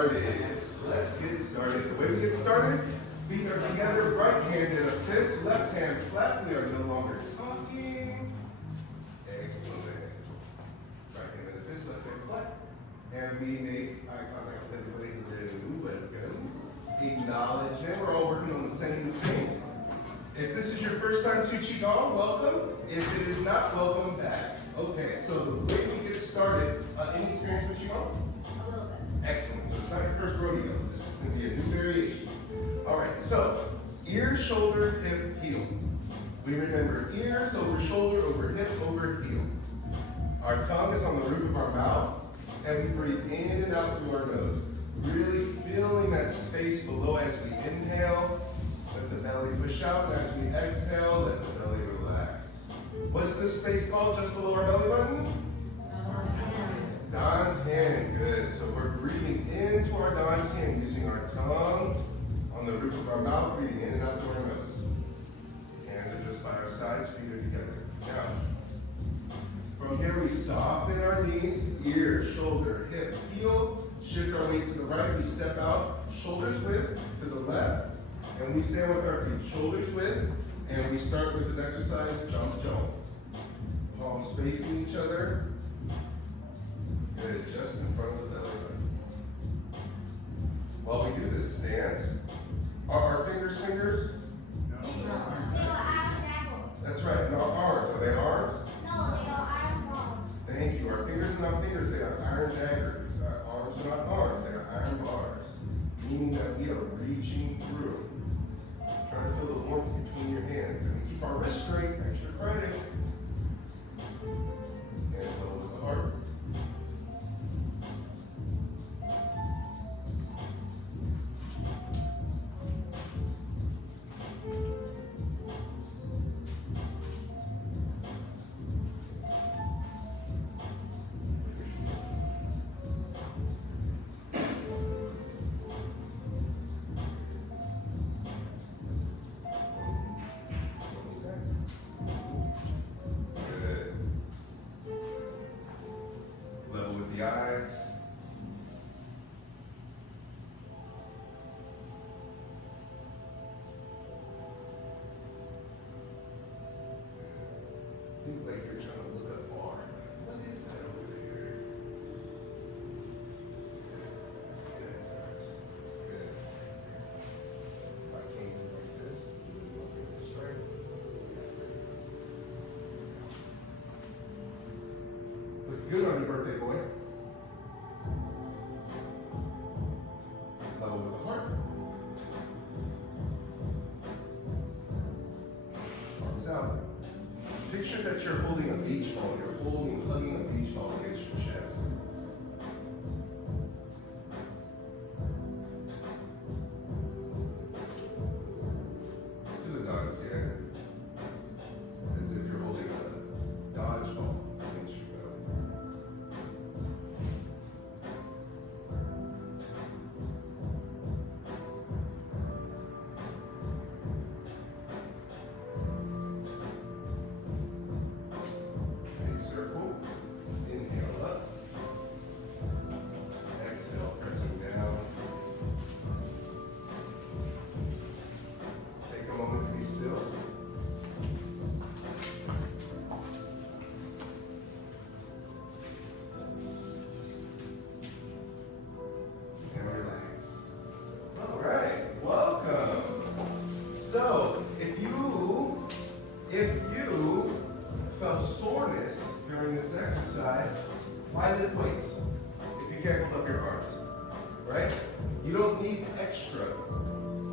started. Let's get started. The way we get started, feet are together, right hand in a fist, left hand flat. We are no longer talking. Excellent. Right hand in a fist, left hand flat. And we make eye contact with everybody. Welcome. Acknowledgement. We're all working on the same thing. If this is your first time to Qigong, welcome. If it is not, welcome back. Okay, so the way we get started, any experience with Qigong? A little bit. Excellent. So it's not your first rodeo. This is going to be a new variation. All right, so ear, shoulder, hip, heel. We remember ears over shoulder, over hip, over heel. Our tongue is on the roof of our mouth, and we breathe in and out through our nose. Really feeling that space below as we inhale. Let the belly push out, and as we exhale, let the belly relax. What's this space called just below our belly button? Dantian. Good. So we're breathing into our dantian using our tongue on the roof of our mouth, breathing in and out through our nose. Hands are just by our sides, feet are together. Now, from here we soften our knees, ear, shoulder, hip, heel. Shift our weight to the right. We step out, shoulders width to the left. And we stand with our feet, shoulders width, and we start with an exercise, jump, jump. Palms facing each other. Good, just in front of the belly button. While we do this stance, are our fingers fingers? No. That's right, no arms. Are they arms? No, they are iron balls. Thank you. Our fingers are not fingers, they are iron daggers. Our arms are not arms, they are iron bars. Meaning that we are reaching through. Try to feel the warmth between your hands. And we keep our wrists straight, extra credit. And level with the heart. Eyes. Look like you're trying to look up far. What is that over there? That's good, sir. That's good. If I can't do like this, you want me to straight. Looks good on your birthday, boy. Level with the heart. Arms out. Picture that you're holding a beach ball. You're hugging a beach ball against your chest. To the dantian, as if you're holding a dodgeball against your belly. Circle, inhale up, exhale, pressing down. Take a moment to be still. And relax. All right, welcome. So, if you felt soreness during this exercise, why lift weights if you can't hold up your arms, right? You don't need extra.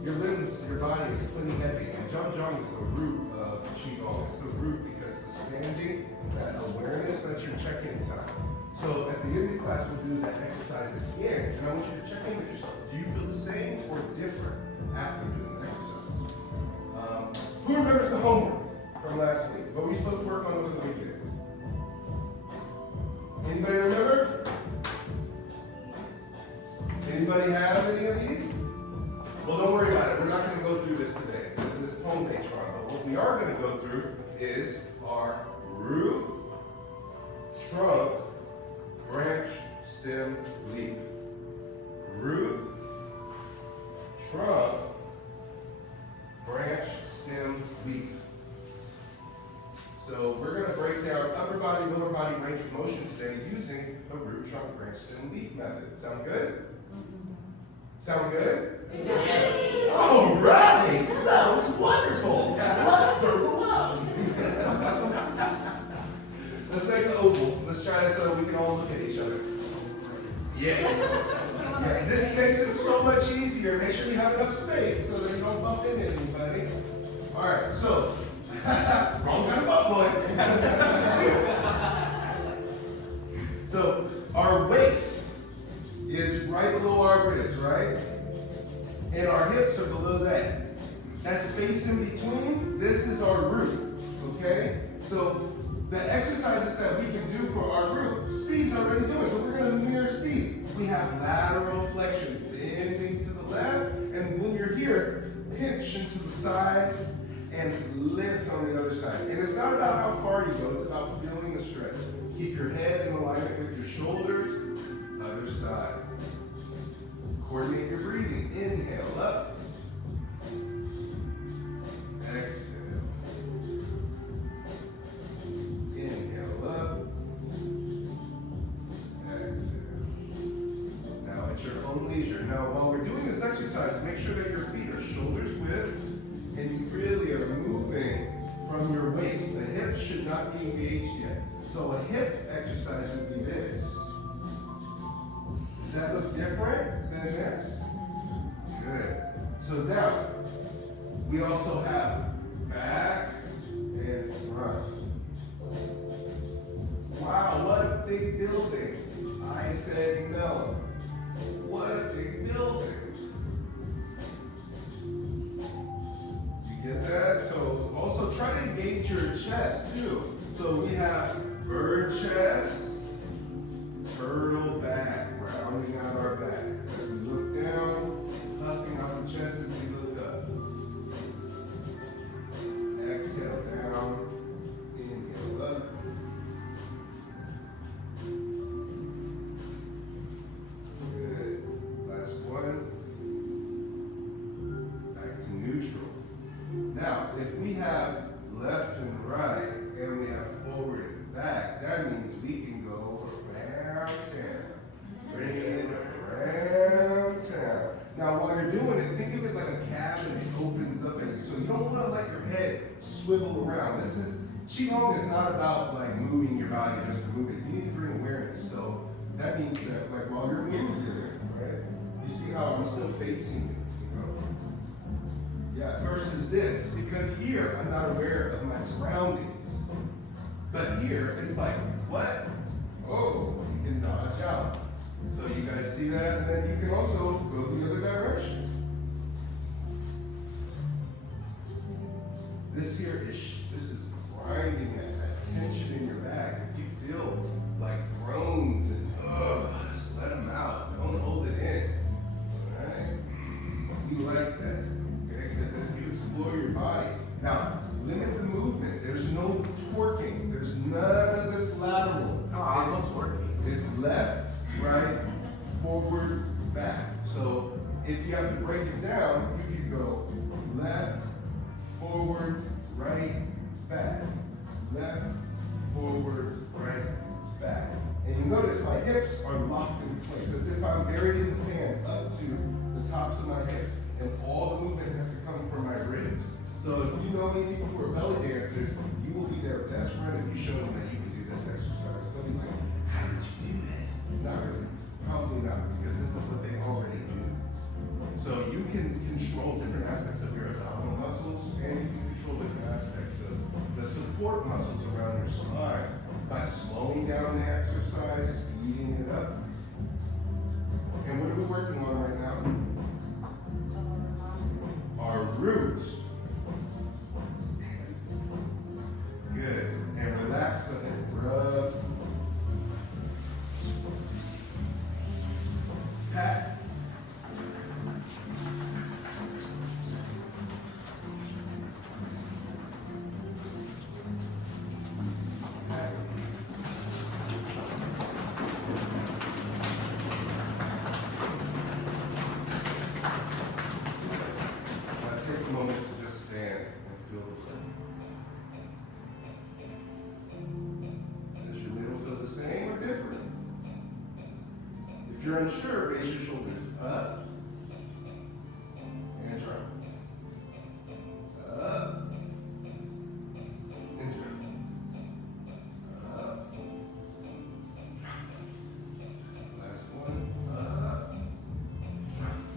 Your limbs, your body is plenty heavy. And jump is the root of Qigong. It's the root because the standing, that awareness, that's your check-in time. So at the end of the class, we'll do that exercise again. And I want you to check in with yourself. Do you feel the same or different after doing the exercise? Who remembers the homework from last week? What were you supposed to work on over the weekend? Anybody remember? Anybody have any of these? Well, don't worry about it. We're not going to go through this today. This is home page one. But what we are going to go through is our root, trunk, branch, stem, leaf. Root, trunk, branch, stem, leaf. So we're going to break down upper body, lower body range of motion today using a root, trunk, branch, stem, leaf method. Sound good? Sound good? Yes. All right, sounds wonderful. Let's circle up. Let's make an oval. Let's try this so we can all look at each other. Yeah. This makes it so much easier. Make sure you have enough space so that you don't bump into anybody. All right, so wrong kind of bump boy. So our waist is right below our ribs, right? And our hips are below that. That space in between, this is our root, okay? So the exercises that we can do for our root, Steve's already doing. So we're going to mirror Steve. We have lateral flexion, bending to the left, and when you're here, pinch into the side and lift on the other side. And it's not about how far you go, it's about feeling the stretch. Keep your head in alignment with your shoulders, other side. Coordinate your breathing. Inhale up. Exhale. Inhale up. Exhale. Now at your own leisure. Now while we're doing this exercise, make sure that your feet are shoulders width and you really are moving from your waist. The hips should not be engaged yet. So a hip exercise would be this. Does that look different than this? Good. So now, we also have back and front. Wow, what a big building. I said no. What a big building. You get that? So also try to engage your chest too. So we have bird chest, turtle back, rounding out our back. As we look down, puffing out the chest as we look up. Exhale down, inhale up. Good. Last one. Back to neutral. Now, if we have left and right, and we have forward and back, that means we can go around town. Bring it around town. Now, while you're doing it, think of it like a cabinet opens up at you. So you don't want to let your head swivel around. Qigong is not about like moving your body just to move it. You need to bring awareness. So that means that like while you're moving, right? You see how I'm still facing it, you know? Yeah, versus this, because here I'm not aware of my surroundings. But here, it's like, what? Oh, you can dodge out. So you guys see that? And then you can also go the other direction. This is grinding that tension in your back. If you feel like groans and just let them out. Don't hold it in. All right? We like that. Okay? Because as you explore your body, now limit the movement. There's no twerking. There's none of this lateral. It's left, right, forward, back. So if you have to break it down, you can go left, forward, right, back. Left, forward, right, back. And you notice my hips are locked in place, as if I'm buried in the sand up to the tops of my hips. And all the movement has to come from my ribs. So if you know any people who are belly dancers, you will be their best friend if you show them that you can do this exercise. They'll be like, how did you do that? Not really. Probably not, because this is what they already do. So you can control different aspects of your abdominal muscles, and you can control different aspects of the support muscles around your spine by slowing down the exercise, speeding it up. And what are we working on right now? Our roots. Good. And relax the head. Rub. Pat. Pat. you're unsure, raise your shoulders up and drop. Up and drop. Up. Last one. Up.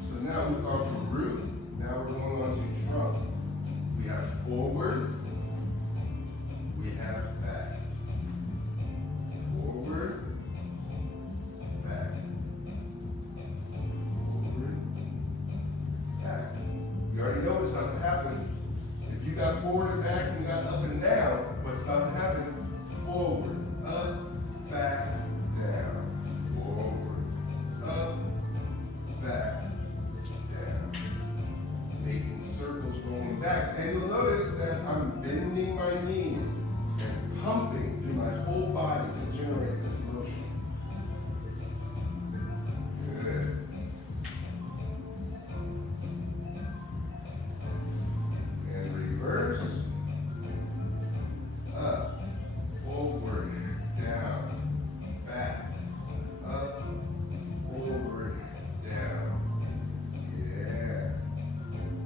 So now we've gone from root. Now we're going on to trunk. We have forward. We have back. Forward. Back. Forward. Back. You already know what's about to happen. If you got forward and back and you got up and down, what's about to happen? Forward, up, back, down. Forward, up, back, down. Making circles going back. And you'll notice that I'm bending my knees and pumping through my whole body to generate this motion. Good. And reverse. Up, forward, down, back, up, forward, down. Yeah.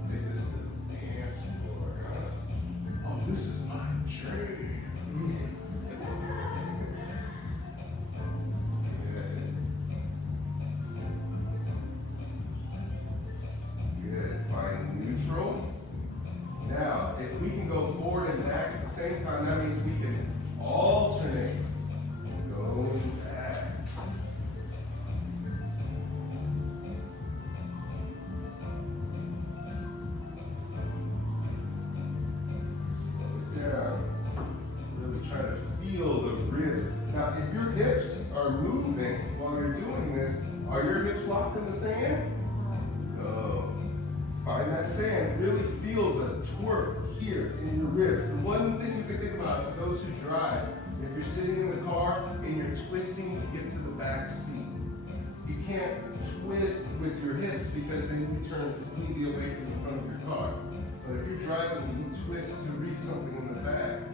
Take this to the dance floor. Oh, this is my dream. Good. Find neutral. Now, if we can go forward and back at the same time, that means we can alternate. Go back. Slow it down. Really try to feel the ribs. Now, if your hips are moving while you're doing this, are your hips locked in the sand? No. Find that sand. Really feel the twerk here in your ribs. The one thing you can think about for those who drive, if you're sitting in the car and you're twisting to get to the back seat, you can't twist with your hips because then you turn completely away from the front of your car. But if you're driving and you twist to reach something in the back,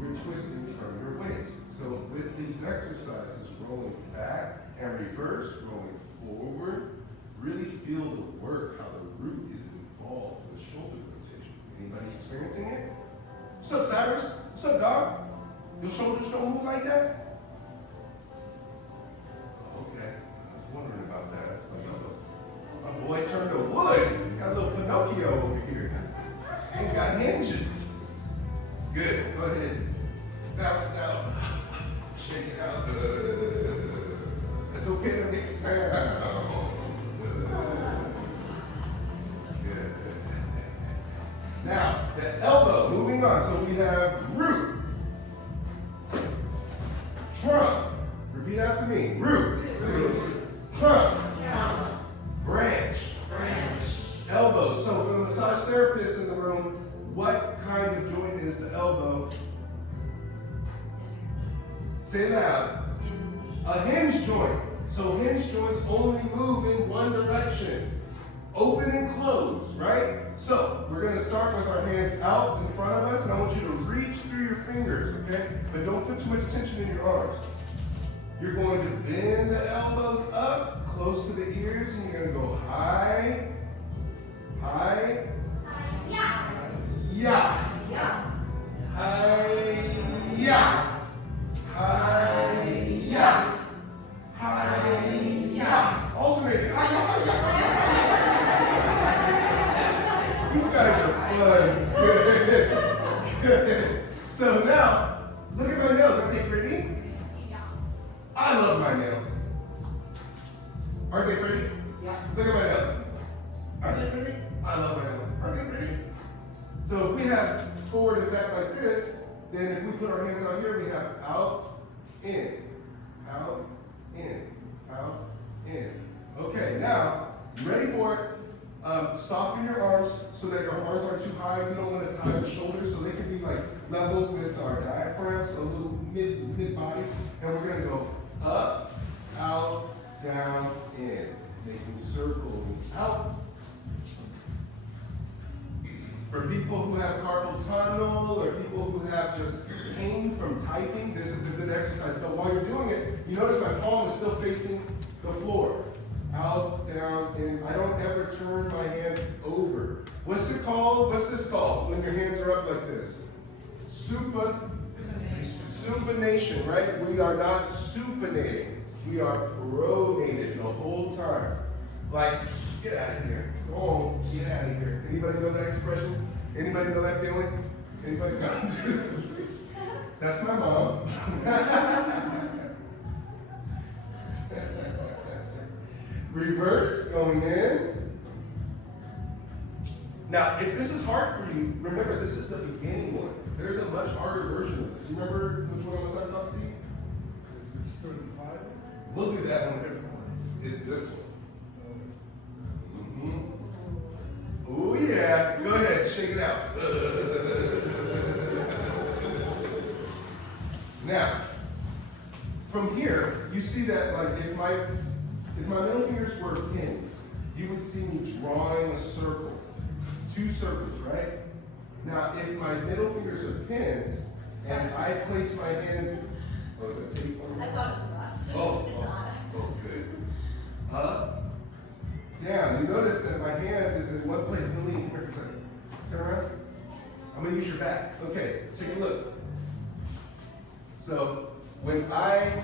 you're twisting from your waist. So with these exercises, rolling back and reverse, rolling forward, really feel the work, how the root is involved with shoulder rotation. Anybody experiencing it? What's up, Cyrus? What's up, dog? Your shoulders don't move like that? Okay, I was wondering about that. It's like, oh, my boy turned to wood. Got a little Pinocchio over here. Ain't got hinges. Good, go ahead. Bounce it out. Shake it out. It's okay to make sound. Good. Now, the elbow, moving on. So we have root, trunk. Repeat after me. Root, trunk, branch, elbow. So for the massage therapists in the room, what kind of joint is the elbow? Say it loud. A hinge joint. So hinge joints only move in one direction. Open and close, right? So we're going to start with our hands out in front of us, and I want you to reach through your fingers, okay? But don't put too much tension in your arms. You're going to bend the elbows up, close to the ears, and you're going to go high, high, Yeah. yeah, high, yeah, high, yeah, high, yeah. Alternating. High, yeah, high, yeah, high, yeah. You guys are fun. Good. Good. So now, look at my nails. Aren't they pretty? Yeah. I love my nails. Aren't they pretty? Yeah. Look at my nails. Aren't they pretty? I love my nails. Aren't they pretty? So if we have forward and back like this, then if we put our hands out here, we have out, in, out, in, out, in. Okay, now, you ready for it? Soften your arms so that your arms aren't too high. We don't want to tie the shoulders, so they can be like level with our diaphragm, so a little mid-body. And we're going to go up, out, down, in. Making circles out. For people who have carpal tunnel or people who have just pain from typing, this is a good exercise. But while you're doing it, you notice my palm is still facing the floor. ever turn my hand over. What's it called? What's this called when your hands are up like this? Supination, right? We are not supinating. We are pronated the whole time. Like, get out of here. Go on, get out of here. Anybody know that expression? Anybody know that feeling? Anybody? No. That's my mom. Reverse, going in. Now, if this is hard for you, remember this is the beginning one. There's a much harder version of this. You remember which one I'm talking about, Steve? We'll do that one. It's this one. Oh yeah, go ahead, shake it out. Now, from here, you see that like if my middle fingers were pins, you would see me drawing a circle. 2 circles, right? Now, if my middle fingers are pins, and I place my hands, oh, is that tape on? I thought it was us. Oh, It's not. oh, good. Up, down. You notice that my hand is in one place. Come here for a second. Turn around. I'm gonna use your back. Okay, take a look. So when I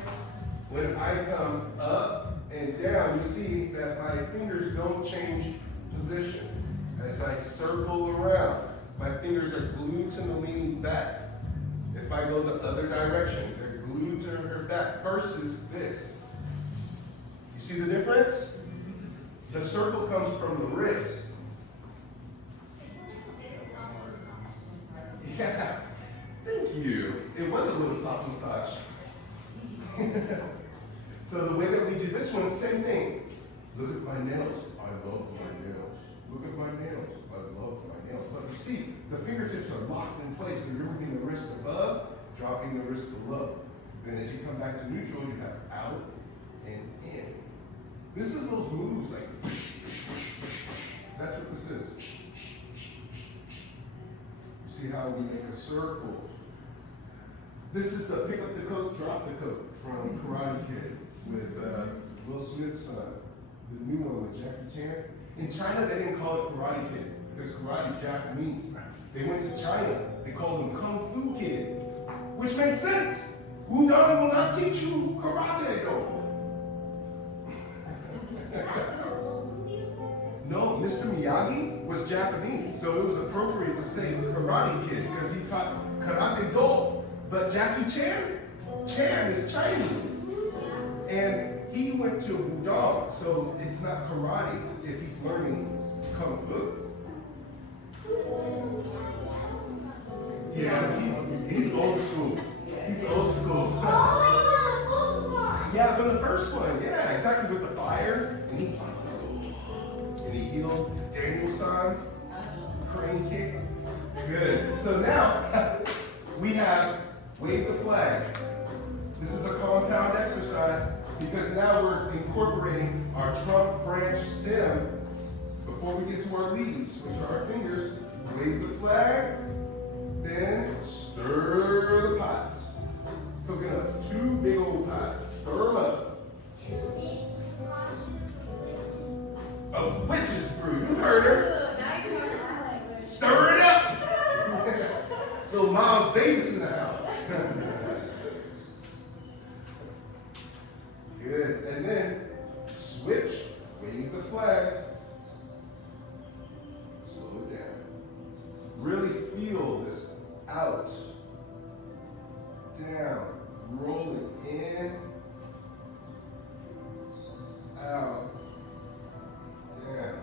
come up and down, you see that my fingers don't change position. As I circle around, my fingers are glued to Nalini's back. If I go the other direction, they're glued to her back versus this. You see the difference? The circle comes from the wrist. Yeah, thank you. It was a little soft massage. So the way that we do this one, same thing. Look at my nails. I love my nails. Look at my nails. I love my nails. But you see, the fingertips are locked in place. So you're moving the wrist above, dropping the wrist below. Then as you come back to neutral, you have out and in. This is those moves like, that's what this is. You see how we make a circle. This is the pick up the coat, drop the coat from Karate Kid with Will Smith's son. The new one with Jackie Chan. In China, they didn't call it Karate Kid because karate is Japanese. They went to China. They called him Kung Fu Kid, which makes sense. Wudang will not teach you karate, though. No, Mr. Miyagi was Japanese, so it was appropriate to say Karate Kid because he taught Karate Do. But Jackie Chan is Chinese. And he went to Wudang, so it's not karate if he's learning Kung Fu. Yeah, he's old school. He's old school. Yeah, from the first one. Yeah, exactly, with the fire. And he healed Daniel-san, crane kick. Good. So now we have wave the flag. This is a compound exercise because now we're incorporating our trunk, branch, stem before we get to our leaves, which are our fingers. Wave the flag, then stir the pots. Cooking up 2 big old pots. Stir them up. A witch's brew. You heard her. Stir it up. Little Miles Davis in the house. Good. And then switch, wave the flag. Slow it down. Really feel this out, down, rolling in, out, down.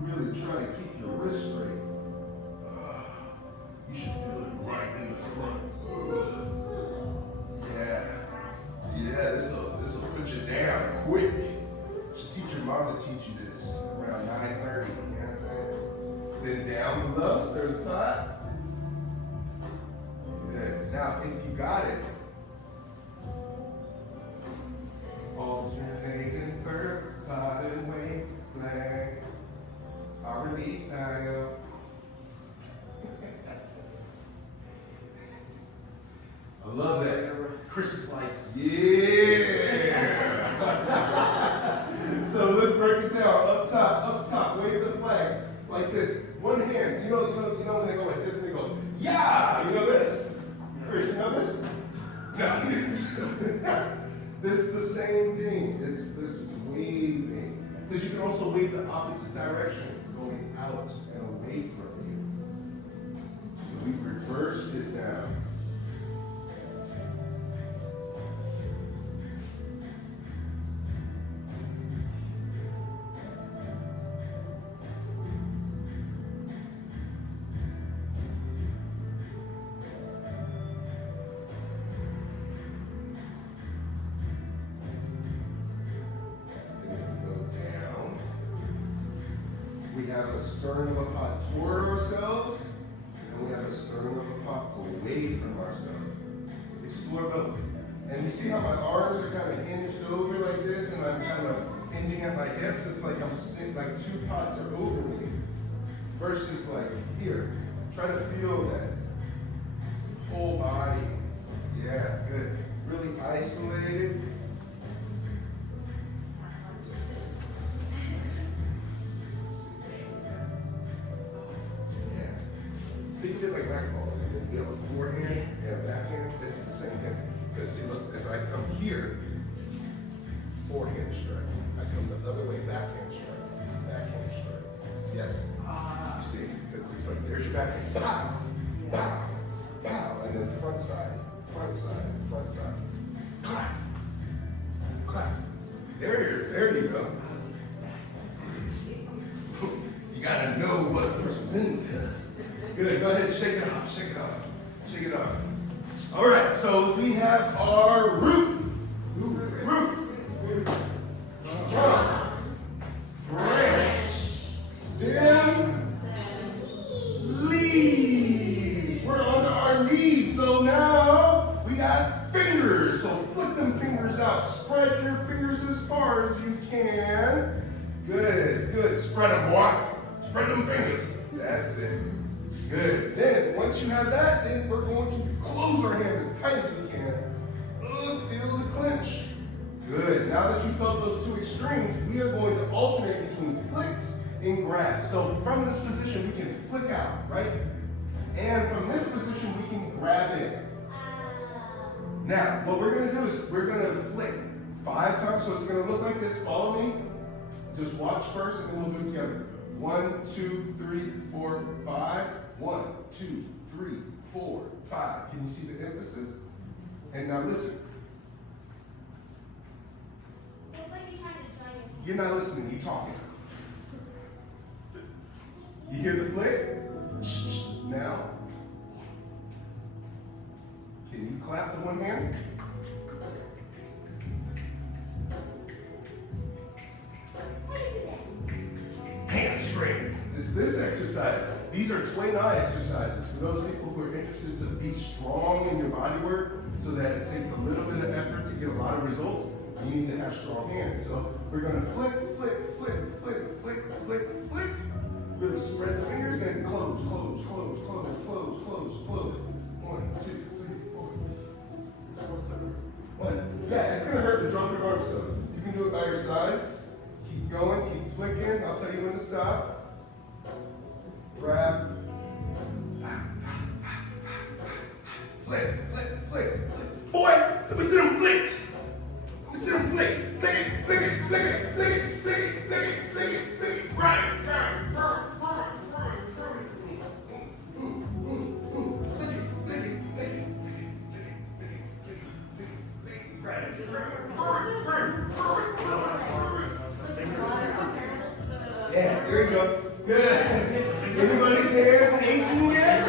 Really try to keep your wrist straight. You should feel it right in the front. Yeah. Yeah, this'll put you down quick. You should teach your mom to teach you this around 9:30. Then down below, stir the pot. Good. Now, if you got it, alternate and stir the pot and wave flag. R&B style. I love that. Chris is like, yeah. So let's break it down. Now up top, wave the flag like this. One hand, you know when they go like this and they go, yeah, you know this? Chris, you know this? No, this is the same thing. It's this waving. Because you can also wave the opposite direction, going out and away from you. So we reversed it now. We have a sternum of a pot toward ourselves, and we have a sternum of a pot away from ourselves. Explore both. And you see how my arms are kind of hinged over like this, and I'm kind of hinging at my hips? It's like like two pots are over me. Versus like here. Try to feel that whole body. Yeah, good. Really isolated. Think of it like racquetball. We have a forehand and a backhand. It's the same thing. Because see, look, as I come here, forehand strike. I come the other way, backhand strike. Backhand strike. Yes. You see? Because it's like, there's your backhand. Bow, bow, bow. And then front side, front side, front side. Clap, clap. There you go. You gotta know what the person's into. Good, go ahead and shake it off, shake it off, shake it off. All right, so we have our root, trunk, branch, stem, leaves. We're on our leaves, so now we got fingers. So flick them fingers out, spread your fingers as far as you can. Good, good, spread them wide, spread them fingers. That's it. Good. Then, once you have that, then we're going to close our hand as tight as we can. Feel the clench. Good. Now that you felt those two extremes, we are going to alternate between flicks and grabs. So from this position, we can flick out, right? And from this position, we can grab in. Now, what we're going to do is we're going to flick 5 times. So it's going to look like this. Follow me. Just watch first, and then we'll do it together. 1, 2, 3, 4, 5. 1, 2, 3, 4, 5. Can you see the emphasis? And now listen. So it's like you're trying to join it. You're not listening, you're talking. You hear the flick? Now. Can you clap with one hand? Hamstring. It's this exercise. These are twin eye exercises for those people who are interested to be strong in your body work so that it takes a little bit of effort to get a lot of results. You need to have strong hands. So we're going to flick, flick, flick, flick, flick, flick, flick. Really spread the fingers, then close, close, close, close, close, close, close. 1, 2, 3, 4. 1. Yeah, it's going to hurt to drop your arms so you can do it by your side. Keep going, keep flicking. I'll tell you when to stop. Grab. Flick, flick, flick, flick. Boy, let me see them flicks. Let me see them flicks. Flick it, flick it, flick it, flick it, flick it, flick it, flick it, flick it. Right, right, right. Yeah, there you go. Good. Anybody's hands 18 yet?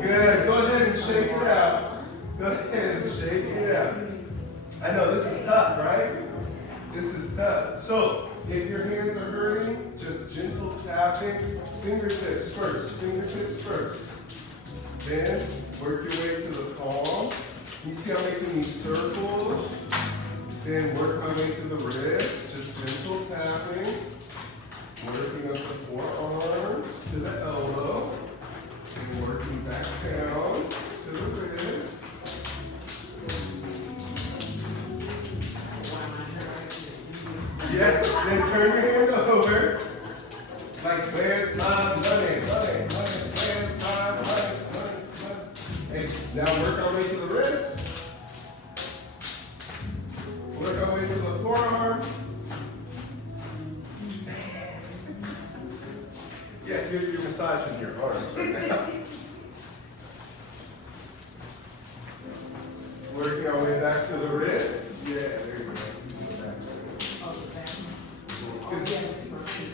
Good. Go ahead and shake it out. Go ahead and shake it out. I know this is tough, right? This is tough. So, if your hands are hurting, just gentle tapping. Fingertips first. Fingertips first. Then work your way to the palm. You see I'm making these circles. Then work my way to the wrist. Just gentle tapping. Working up the forearms to the elbow. And working back down to the wrist. Yeah. Then turn your hand over. Like, where's my money? Where's my money? And now work our way to the wrist. Work our way to the forearm. Yeah, you're massaging your arms right now. Working our way back to the wrist. Yeah, there you go.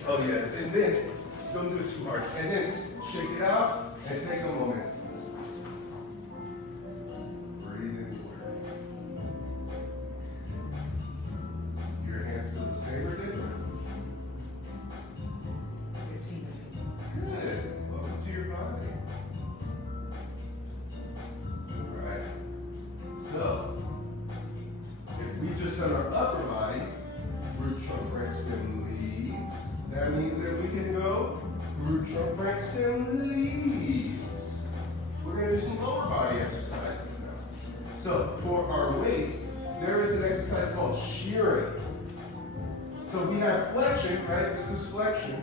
Oh yeah, and then don't do it too hard. And then shake it out and take a moment. Breathe inward. Your hands feel the same or different? Good. Welcome to your body. All right. So, if we've just done our upper body, root, trunk, branch, stem, leaves. That means that we can go root, trunk, branch, stem, leaves. We're going to do some lower body exercises now. So for our waist, there is an exercise called shearing. So we have flexion, right? This is flexion.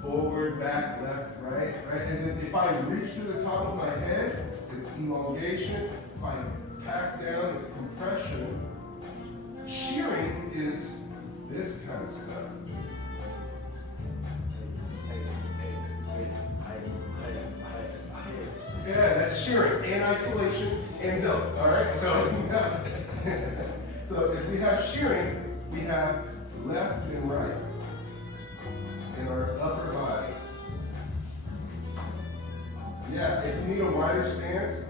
Forward, back, left, right, right? And then if I reach to the top of my head, it's elongation. If I pack down, it's compression. Shearing is this kind of stuff. Yeah, that's shearing and isolation and dope. All right, so if we have shearing, we have left and right in our upper body. Yeah, if you need a wider stance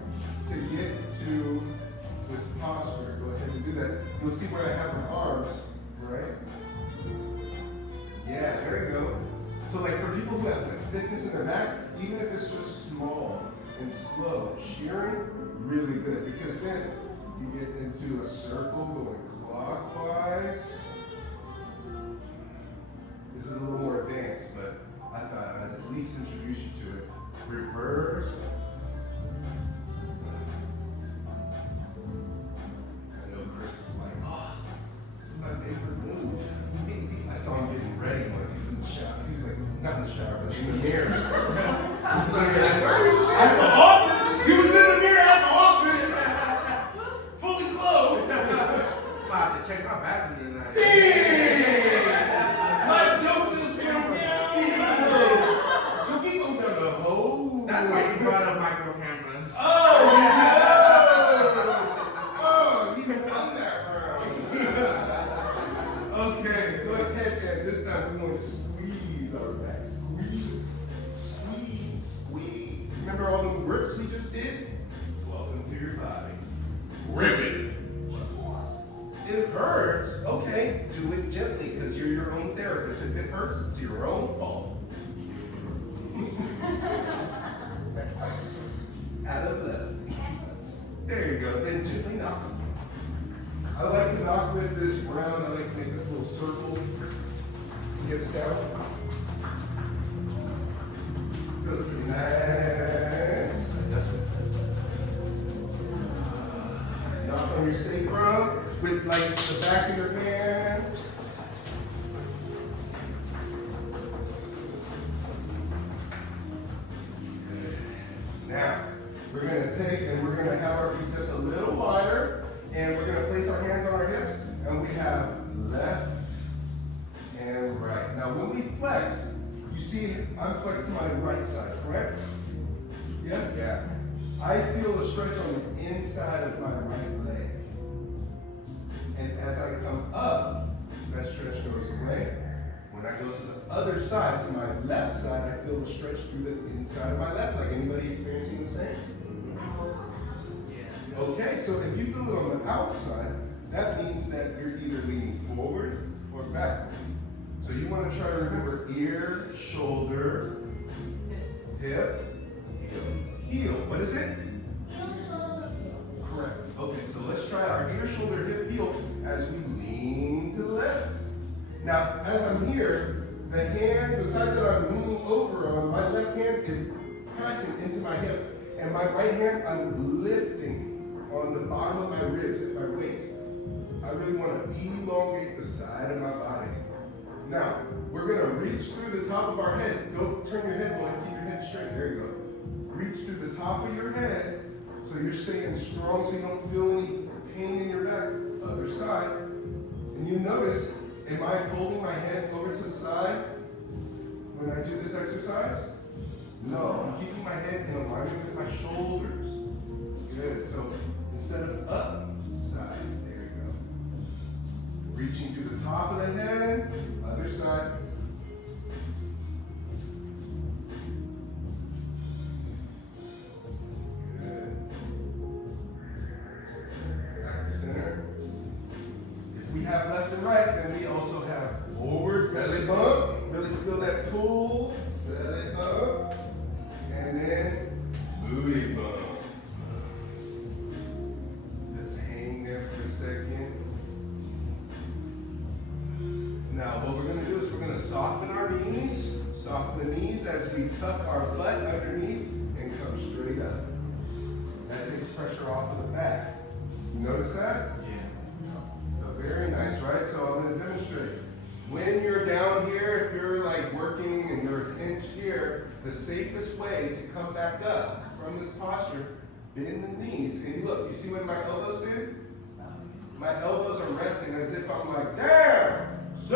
to get to this posture, go ahead and do that. You'll see where I have my arms, right? Yeah, there you go. So like for people who have like stiffness in their back, even if it's just small and slow, shearing, really good. Because then you get into a circle going clockwise. This is a little more advanced, but I thought I'd at least introduce you to it. Reverse. I know Chris is like, oh, this is my favorite move. I saw him getting ready once. He was in the shower. He was like, not in the shower, but in the mirror. He was like, at the office. He was in the mirror at the office. Fully clothed. I have to check my bathroom tonight. Damn! My joke just went down. So keep on down the hole. That's why you brought up micro cameras. Oh, no! Oh, you won that round. Okay, go ahead, and this time we're going to squeeze our back. Squeeze, squeeze, squeeze. Remember all the grips we just did? Welcome to your body. Rip it. It hurts. Okay, do it gently because you're your own therapist. If it hurts, it's your own fault. Out of left. There you go. Then gently knock. I like to knock with this round. I like to make this little circle. You get the sound? Feels pretty nice. Knock on your sacrum with like the back of your hand. Now, we're going to take and we're going to have our feet just a little wider, and we're going to place our hands on our hips, and we have left and right. Now, when we flex, you see I'm flexing my right side, correct? Yes? Yeah. I feel a stretch on the inside of my right leg. And as I come up, that stretch goes away. When I go to the other side, to my left side, I feel a stretch through the inside of my left leg. Anybody experiencing the same? Yeah. Okay, so if you feel it on the outside, that means that you're either leaning forward or backward. So you want to try to remember ear, shoulder, hip, heel. What is it? Correct. Okay, so let's try our ear, shoulder, hip, heel as we lean to the left. Now, as I'm here, the side that I'm leaning over on, my left hand is pressing into my hip, and my right hand, I'm lifting on the bottom of my ribs at my waist. I really want to elongate the side of my body. Now, we're gonna reach through the top of our head. Go turn your head, boy, keep your head straight. There you go. Reach through the top of your head so you're staying strong so you don't feel any pain in your back. Other side. And you notice, am I folding my head over to the side when I do this exercise? No, I'm keeping my head in alignment with my shoulders. Good, so instead of up, side, there you go. Reaching through the top of the head, other side. Good. Back to center. If we have left and right, then we also have forward, belly bump. Really feel that pull, belly bump. And then booty bump. Just hang there for a second. Now what we're going to do is we're going to soften our knees. Soften the knees as we tuck our butt underneath and come straight up. That takes pressure off of the back. You notice that? Yeah. Very nice, right? So I'm going to demonstrate. When you're down here, if you're like working and you're hinged here, the safest way to come back up from this posture, bend the knees. And look, you see where my elbows bend? My elbows are resting as if I'm like, down, sit,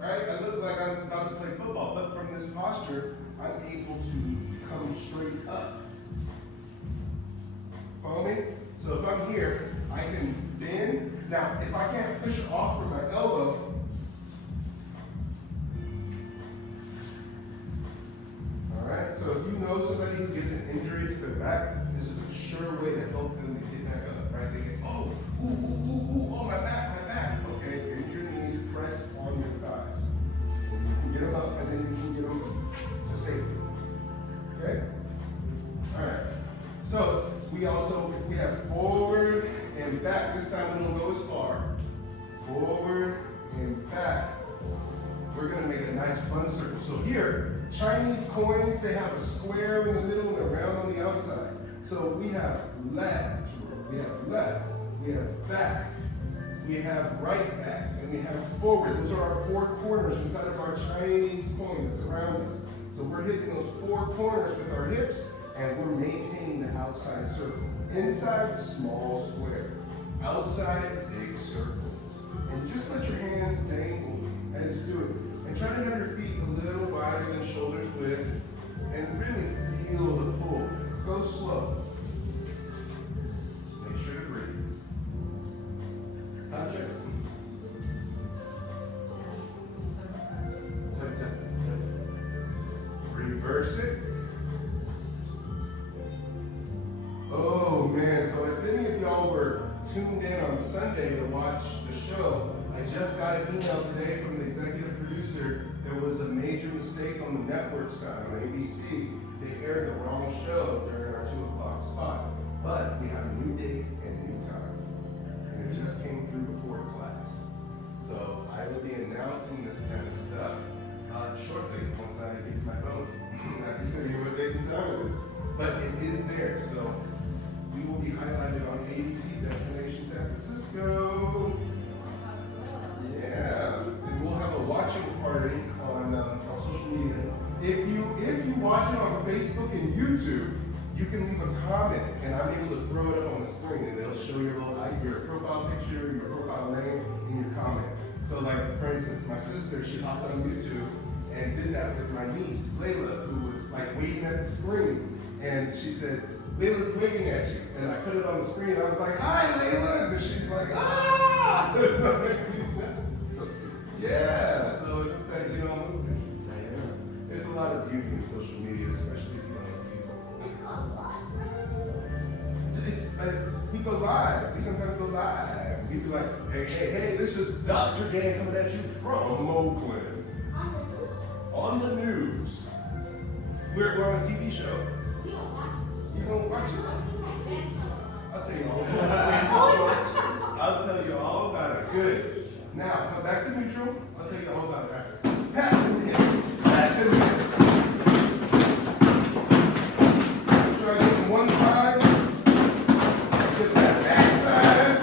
right? I look like I'm about to play football, but from this posture, I'm able to come straight up. Follow me? So if I'm here, I can bend. Now, if I can't push off from my elbow, all right, so if you know somebody who gets an injury to their back, this is a sure way to help them to get back up, right? They get, oh, oh, my back. Okay, bend your knees, press on your thighs. And you can get them up, and then you can get them to safety. Okay? All right. So we also, if we have forward and back, this time we don't go as far. Forward and back. We're going to make a nice fun circle. So here, Chinese coins, they have a square in the middle and a round on the outside. So we have left, we have back, we have right back, and we have forward. Those are our four corners inside of our Chinese coin that's around us. So we're hitting those four corners with our hips, and we're maintaining the outside circle. Inside, small square. Outside, big circle. And just let your hands dangle as you do it. And try to have your feet a little wider than shoulders width, and really feel the pull. Go slow. Make sure to breathe. Time check. Reverse it. Oh man, so if any of y'all were tuned in on Sunday to watch the show, I just got an email today from the executive producer. There was a major mistake on the network side, on ABC. They aired the wrong show during our 2 o'clock spot. But we have a new date and new time. And it just came through before class. So I will be announcing this kind of stuff shortly once I get to my phone. I can tell you what date and time it is. But it is there. So we will be highlighted on ABC Destination San Francisco. Yeah, and we'll have a watching party on social media. If you watch it on Facebook and YouTube, you can leave a comment, and I'm able to throw it up on the screen, and it'll show your profile picture, your profile name, and your comment. So, like for instance, my sister, she hopped on YouTube and did that with my niece, Layla, who was like waving at the screen, and she said, "Layla's waving at you," and I put it on the screen. I was like, "Hi, Layla," and she's like, "Ah!" Yeah, so it's that, there's a lot of beauty in social media, especially if you don't use it. It's called what? We go live. We sometimes go live. We be like, hey, this is Dr. Dan coming at you from Oakland. On the news. We're on a TV show. You don't watch it. You don't watch it? I'll tell you all Oh, about it. my I'll tell you all about it. Good. Now, come back to neutral. I'll tell you all about it after. Pat in the hips. Pat in the hips. Try to get from one side. Get that back side.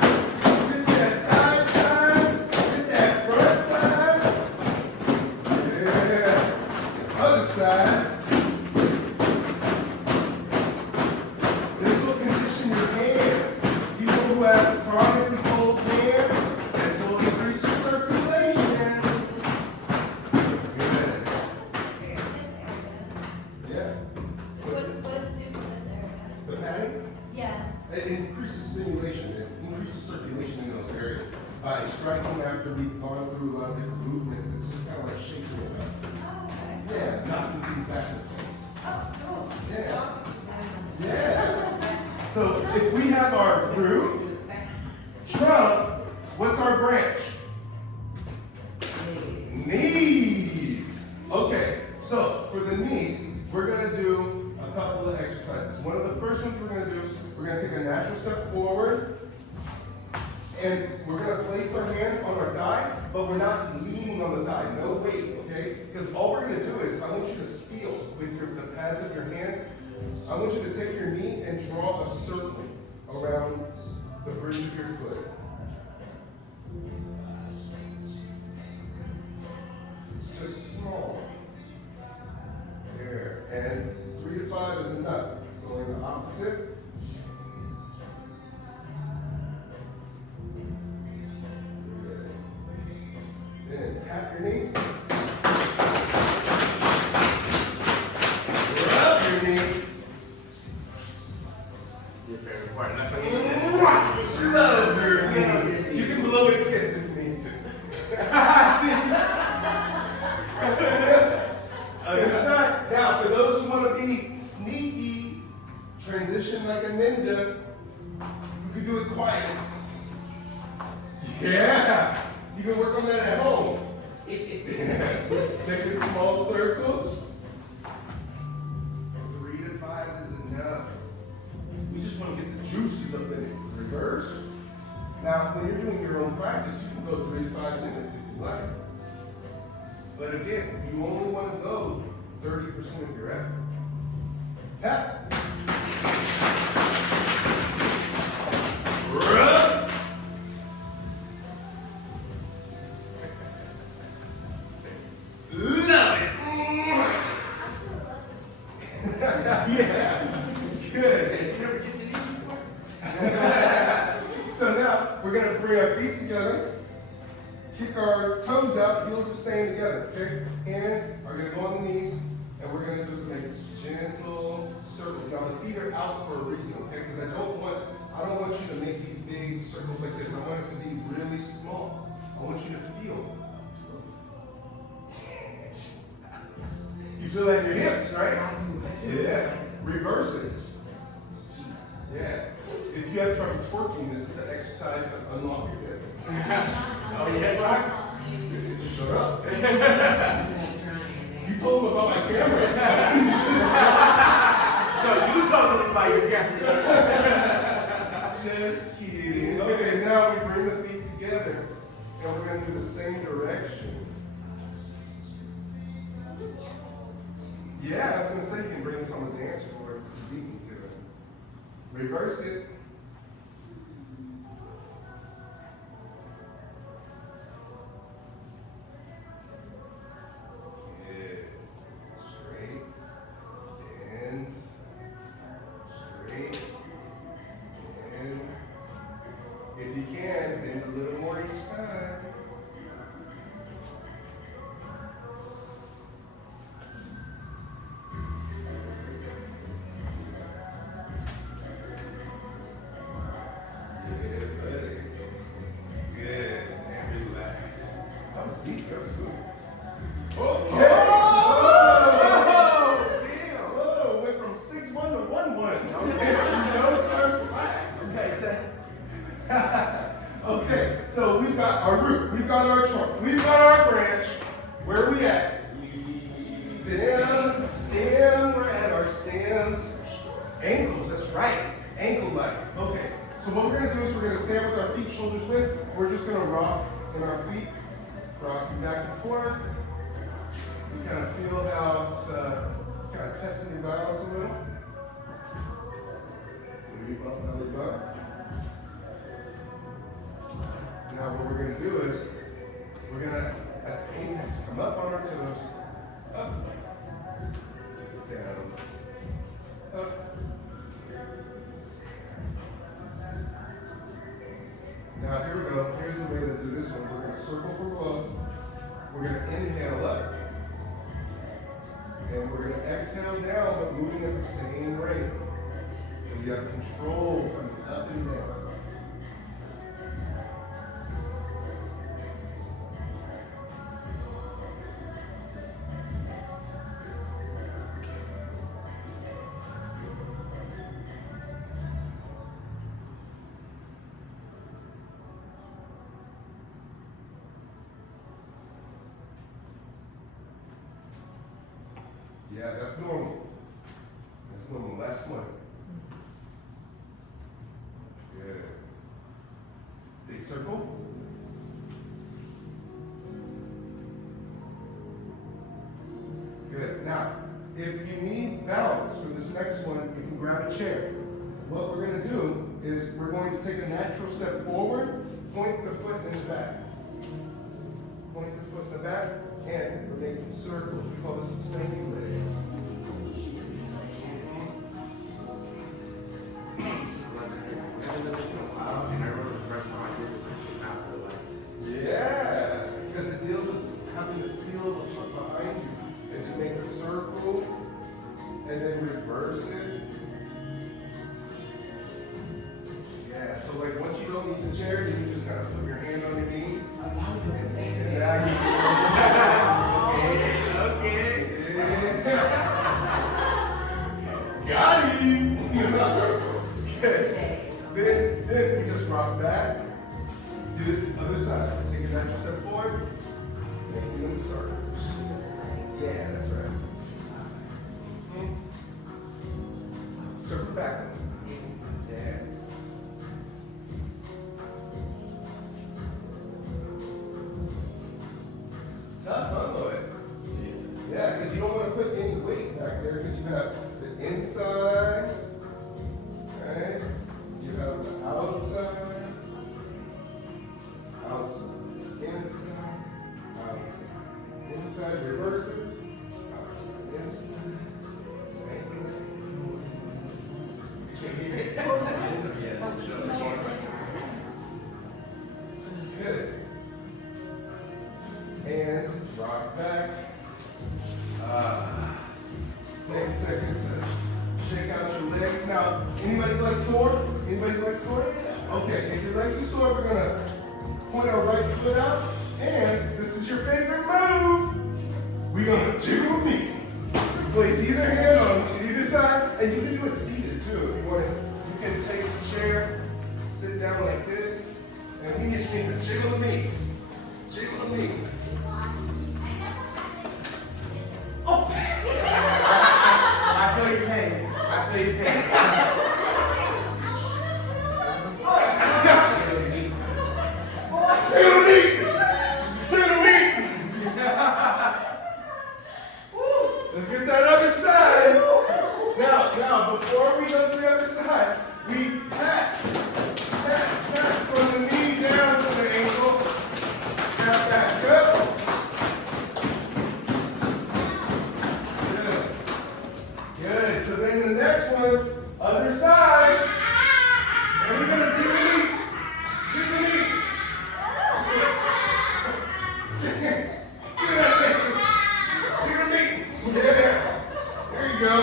Get that side. Get that front side. striking after we've gone through a lot of different movements. It's just kind of like shaking it up. Oh, okay. Yeah, knocking things back in place. Oh, cool. Yeah. Yeah. So if we have our root, trunk, what's our branch? Knees. Okay, so for the knees, we're going to do a couple of exercises. One of the first ones we're going to do, we're going to take a natural step forward, and we're going to place our hand on our thigh, but we're not leaning on the thigh, no weight, okay? Because all we're going to do is, I want you to feel with the pads of your hand, I want you to take your knee and draw a circle around the bridge of your foot. Just small. There. And 3 to 5 is enough. Going the opposite. Good. Then pat your knee. Rub your knee. Your favorite part. That's what you do. Love your knee. You can blow it a kiss if you need to. Other side. Now, for those who want to be sneaky, transition like a ninja, you can do it quiet. Yeah. You can work on that at home. Make it small circles. 3 to 5 is enough. We just want to get the juices up in it. Reverse. Now, when you're doing your own practice, you can go 3 to 5 minutes if you like. But again, you only want to go 30% of your effort. Pat. Rub. Love it. Yeah. Good. So now we're going to bring our feet together. Kick our toes out, heels are staying together, okay? Hands are going to go on the knees, and we're going to just make gentle circles. Now the feet are out for a reason, okay? Because I don't want you to make these big circles like this. I want it to be really small. I want you to feel. You feel that in your hips, right? Yeah. Reverse it. Yeah. If you have trouble twerking, this is the exercise to unlock your hips. Oh, yeah, box? Shut up. You told them about my cameras. No, you told them about your camera. Just kidding. Okay, now we bring the feet together, and we're going to do the same direction. Yeah, I was going to say you can bring this on the dance floor if you beat me to it. Reverse it. If you can, bend a little more each time. Yeah, buddy. Good. And relax. That was deep. That was good. Okay. Whoa, went from 6-1 to 1-1. Okay. No time flat. Okay, okay, so we've got our root, we've got our trunk, we've got our branch. Where are we at? Stem, we're at our stems. Ankles, that's right, ankle life. Okay, so what we're gonna do is we're gonna stand with our feet shoulders width. We're just gonna rock in our feet, rocking back and forth. You kind of feel how it's kind of testing your balance a little. Belly bump, belly bump. Now what we're going to do is, we're going to, at the apex, come up on our toes, up, down, up. Now here we go, here's the way to do this one. We're going to circle from below, we're going to inhale up, and we're going to exhale down, but moving at the same rate. So you have control coming up and down. Yeah, that's normal. That's normal. Last one. Good. Big circle. Good. Now, if you need balance for this next one, you can grab a chair. What we're going to do is we're going to take a natural step forward, point the foot in the back. Point the foot in the back, and we're making circles. We call this a snaky leg. Yeah, because it deals with having to feel the foot behind you as you make a circle and then reverse it. Yeah, so like once you don't need the chair, you can just kind of put your hand on your knee. And now you okay. Got you. Okay. Then we just rock back. Do the other side. Take a natural step forward. And do in circles. Yeah, that's right. Circle back. Yeah. Tough, huh, Lloyd? Yeah, because you don't want to put any weight back there because you have the inside, right? You have the outside, inside, inside, reverse it, outside, inside, same thing. Good. And rock back. Take a second to shake out your legs. Now, anybody's legs sore? Anybody's legs sore? Okay, if your legs are sore, we're gonna point our right foot out, and this is your favorite move. We're gonna jiggle the knee. Place either hand on either side, and you can do it seated too if you want to. You can take the chair, sit down like this, and we just need to jiggle the knee. Jiggle the knee. Oh! I feel your pain. I feel your pain. Jiggle the knee! Jiggle the knee! Let's get that other side. Now, before we go to the other side, we pat from the knee down to the ankle. Tap that. Good. Good. So then the next one, other side. And we're going to jiggle the knee. Jiggle the knee. Jiggle the knee. Yeah. There you go.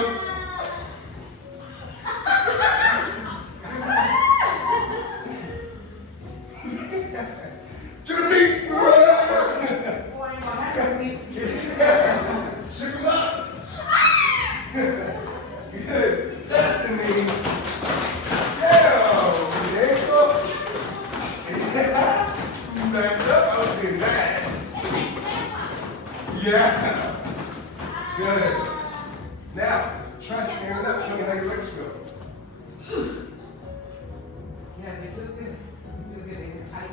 Jiggle the knee. Shake them up. Good. Tap the knee. Yeah. The ankle. Yeah. Back up. I was being nice. Yeah. Good. Now, try to stand up. Show me how your legs feel. Yeah, they feel good. They feel good. They're tight.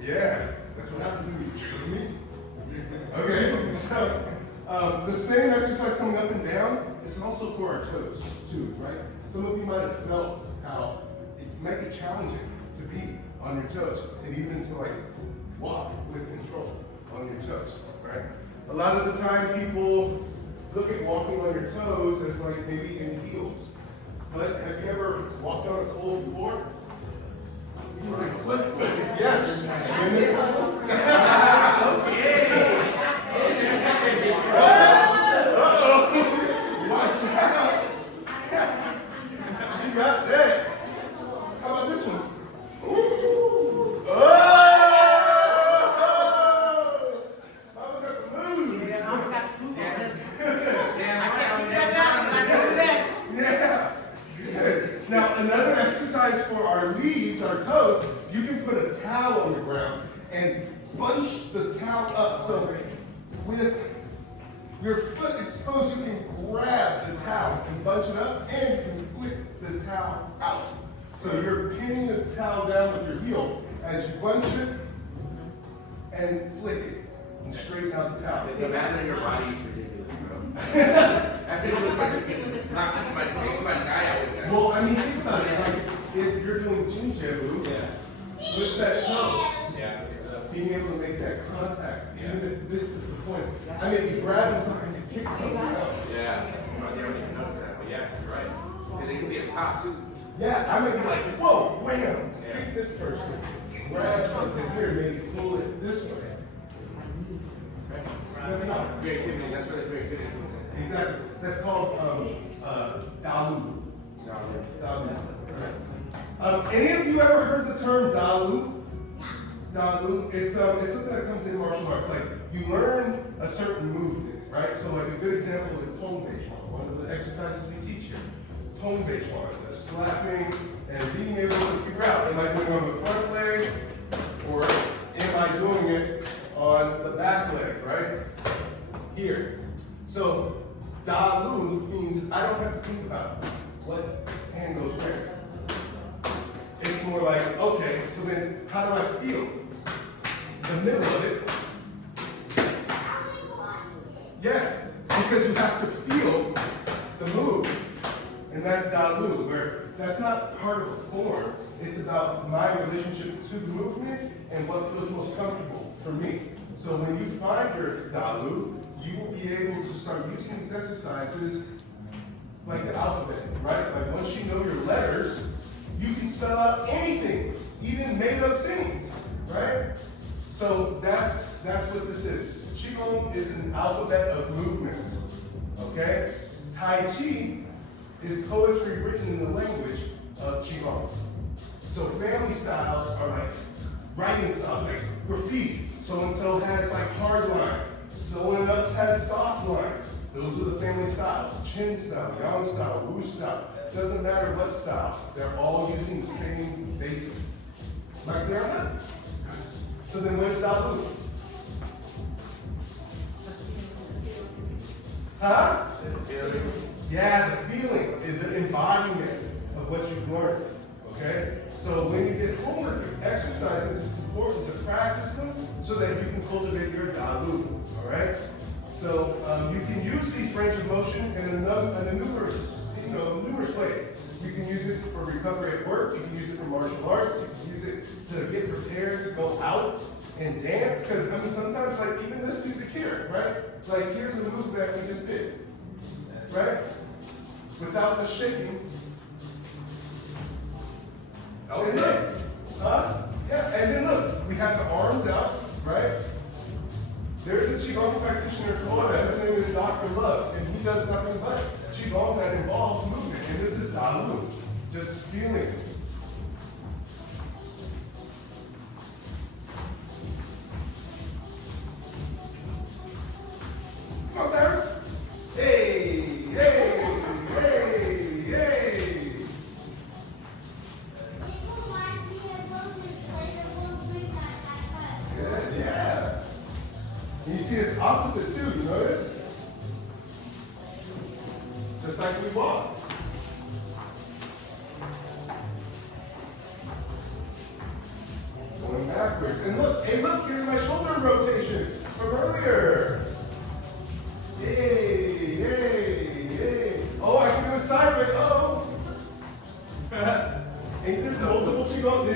Yeah. That's what happens when you jiggle the knee. Okay. So, the same exercise coming up and down is also for our toes too, right? Some of you might have felt how it might be challenging to be on your toes and even to like walk with control on your toes, right? A lot of the time people look at walking on your toes as like maybe in heels. But have you ever walked on a cold floor? Yeah. Okay. Uh-oh. Watch out. She got that. How about this one? Ooh. Oh! I got the moves. Yeah, I'm about to move on this. Yeah, I can't do that fast, but I can do that. Yeah. Good. Now, another exercise for our leaves, our toes, you can put a towel on the ground and bunch the towel up. So with Your foot exposed, you can grab the towel and bunch it up, and you can flick the towel out. So you're pinning the towel down with your heel as you bunch it and flick it and straighten out the towel. The man in your body is ridiculous, bro. That thing looks like you can knock somebody, take somebody's eye out with that. Well, I mean, think about it. Like, if you're doing Jinjabu, with that toe, being able to make that contact, even if this is the point. I mean, he's grabbing something, you kick something out. Yeah, I never even noticed that, but yeah, you're right. And it can be a top too. Yeah, I mean, like, whoa, wham, kick this person. Grab something here, maybe pull it this way. Creativity, that's where the creativity comes in. Exactly. That's called Dalu. Dalu. Any of you ever heard the term Dalu? Dalu. It's something that comes in martial arts. Like, you learn a certain movement, right? So like a good example is Taiji Qigong, one of the exercises we teach here. Taiji Qigong, the slapping and being able to figure out, am I doing it on the front leg or am I doing it on the back leg, right? Here. So Dalu means I don't have to think about what hand goes where. It's more like, okay, so then how do I feel? The middle of it. Yeah, because you have to feel the move. And that's Dalu, where that's not part of a form. It's about my relationship to the movement and what feels most comfortable for me. So when you find your Dalu, you will be able to start using these exercises like the alphabet, right? Like once you know your letters, you can spell out anything, even made up things, right? So that's what this is. Qigong is an alphabet of movements, okay? Tai Chi is poetry written in the language of Qigong. So family styles are like writing styles, like graffiti. So-and-so has like hard lines. So-and else has soft lines. Those are the family styles. Chin style, Yang style, Wu style. Doesn't matter what style. They're all using the same basic. Am I clear on that? So then where's Dalu? Huh? Yeah, the feeling, the embodiment of what you've learned. Okay? So when you get homework exercises, it's important to practice them so that you can cultivate your Dalu. Alright? So you can use these range of motion in numerous ways. You can use it for recovery at work, you can use it for martial arts, you can use it to get prepared to go out and dance. Because I mean sometimes like even this music here, right? Like here's a move that we just did. Right? Without the shaking. Okay. And look, yeah, and then look, we have the arms out, right? There's a Qigong practitioner in Florida, his name is Dr. Love, and he does nothing but Qigong that involves movement, and this is Dalu, just feeling. Come on, Cyrus. Hey, hey, hey, hey. Good, yeah. And you see it's opposite too, you notice? Just like we walk. Going backwards. And look, hey look, here's my shoulder rotation from earlier. Yay, yay, yay. Oh, I can do it sideways. Oh. Ain't this multiple Qigong?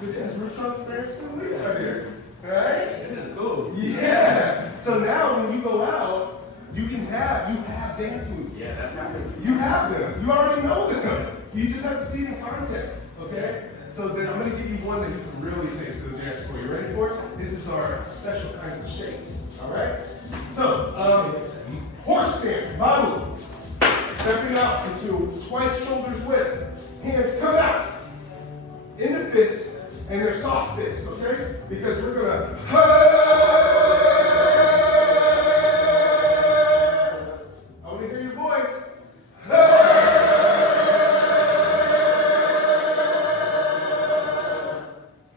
This is root trunk variance right here. Right? This is cool. Yeah. So now when you go out, you have dance moves. Yeah, that's happening. You have them. You already know them. You just have to see it in context. Okay? So then I'm going to give you one that you can really take to the dance for. You ready for it? This is our special kinds of shakes. Alright? So, horse stance, Balu. Stepping out into twice shoulders width. Hands come out. In the fist, and they're soft fists, okay? Because we're gonna I want to hear your voice.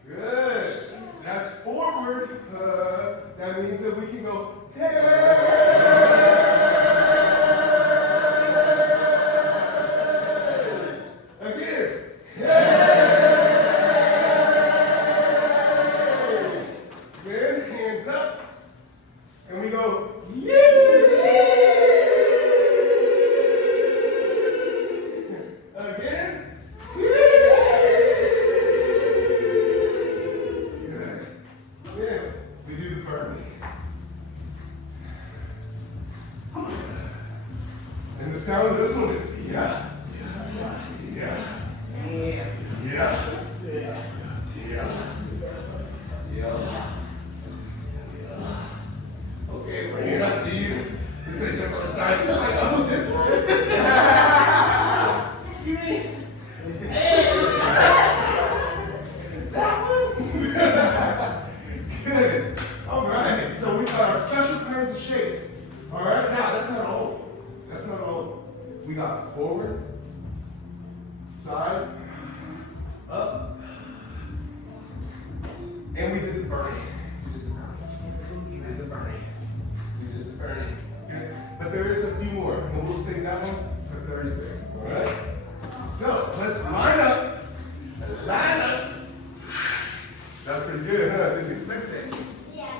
Good. That's forward. That means that we can go hey. hands up. And we go, yay! Again. Good. Then we do the burpee. And the sound of this one is yeah. Yeah. Yeah. Yeah. Yeah. Yeah. Okay, we're here. I see you. This ain't your first time. She's like, oh, this one? You mean? That one? Good. All right. So we got our special kinds of shapes. All right. Now, that's not all. That's not all. We got forward, side, up, and we did the burning. We did the burning. We did the burning. Good. But there is a few more, and we'll save that one for Thursday. All right? So let's line up. Line up. That's pretty good, huh? Didn't expect that. Yeah.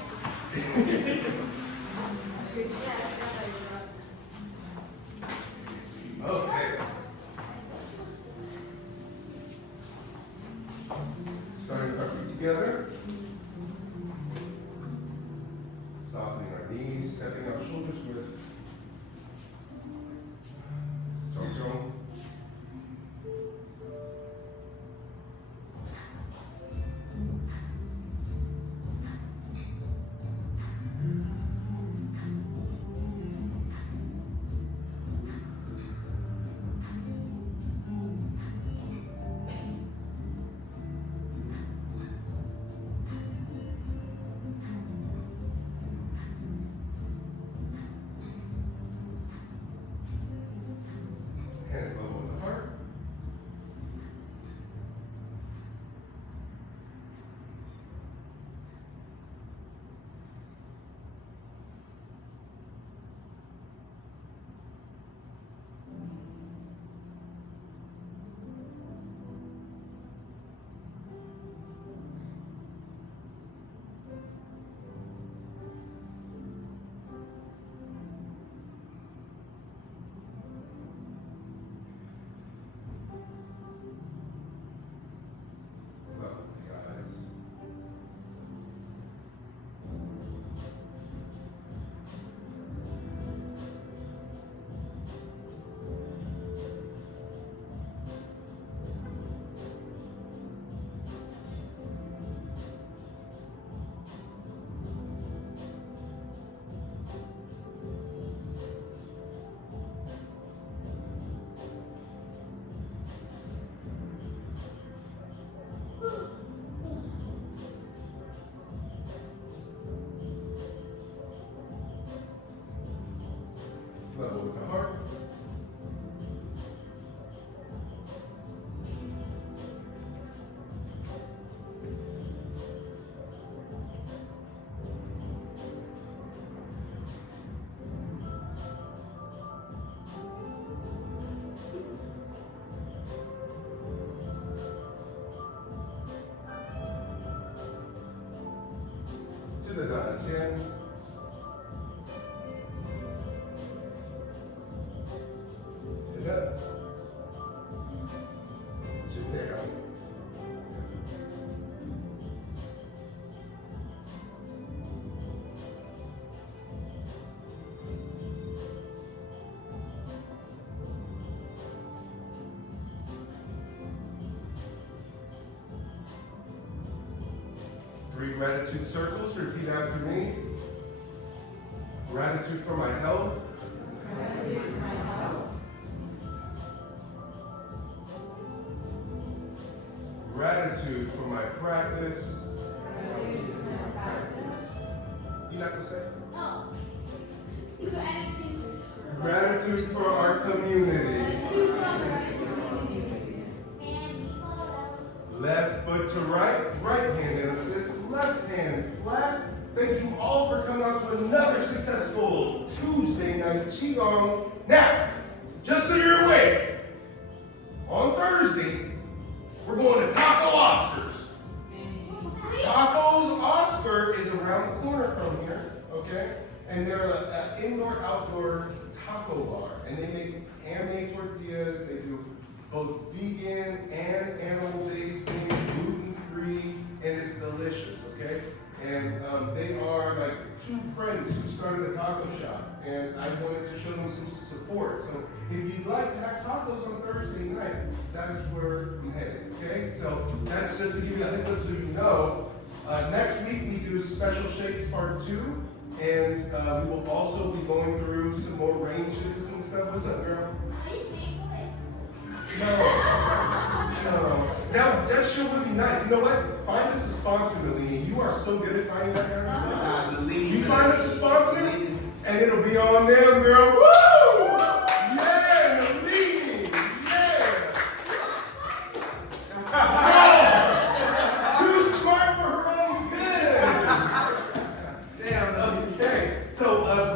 Okay. Starting with our feet together. Softening our knees, stepping our shoulders with toe. Hands level with the heart. Level with the eyes. Level with the heart. To the dantian. And up. To down. Three gratitude circles. Repeat after me. Gratitude for my health. Gratitude for my practice. You not gonna say? Oh. Gratitude. Gratitude for our community. Left foot to right, right hand in a fist, left hand flat. Thank you all for coming out to another successful Tuesday night Qigong. Now, just so you're aware, on Thursday, we're going to Taco Oscars. Tacos Oscar is a around the corner from here, okay? And they're an indoor-outdoor taco bar. And they make handmade tortillas. They do both vegan and animal-based things, gluten-free, and it's delicious, okay? And they are like two friends who started a taco shop, and I wanted to show them some support. So if you'd like to have tacos on Thursday night, that is where I'm headed, okay? So that's just to give you a heads up so you know. Next week we do Special Shakes Part 2, and we will also be going through some more ranges and stuff. What's up, girl? Are you paying for it? No. That show would be nice. You know what? Find us a sponsor, Nalini. You are so good at finding that kind of stuff. You find us a sponsor, and it'll be on them, girl. Woo! Yeah, Nalini. Yeah. Too smart for her own good. Damn. Okay. So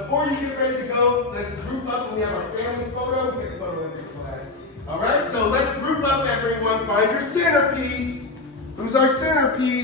before you get ready to go, let's group up and we have our family photo. We take a photo in the class. All right. So let's group up, everyone. Find your centerpiece. Who's our centerpiece?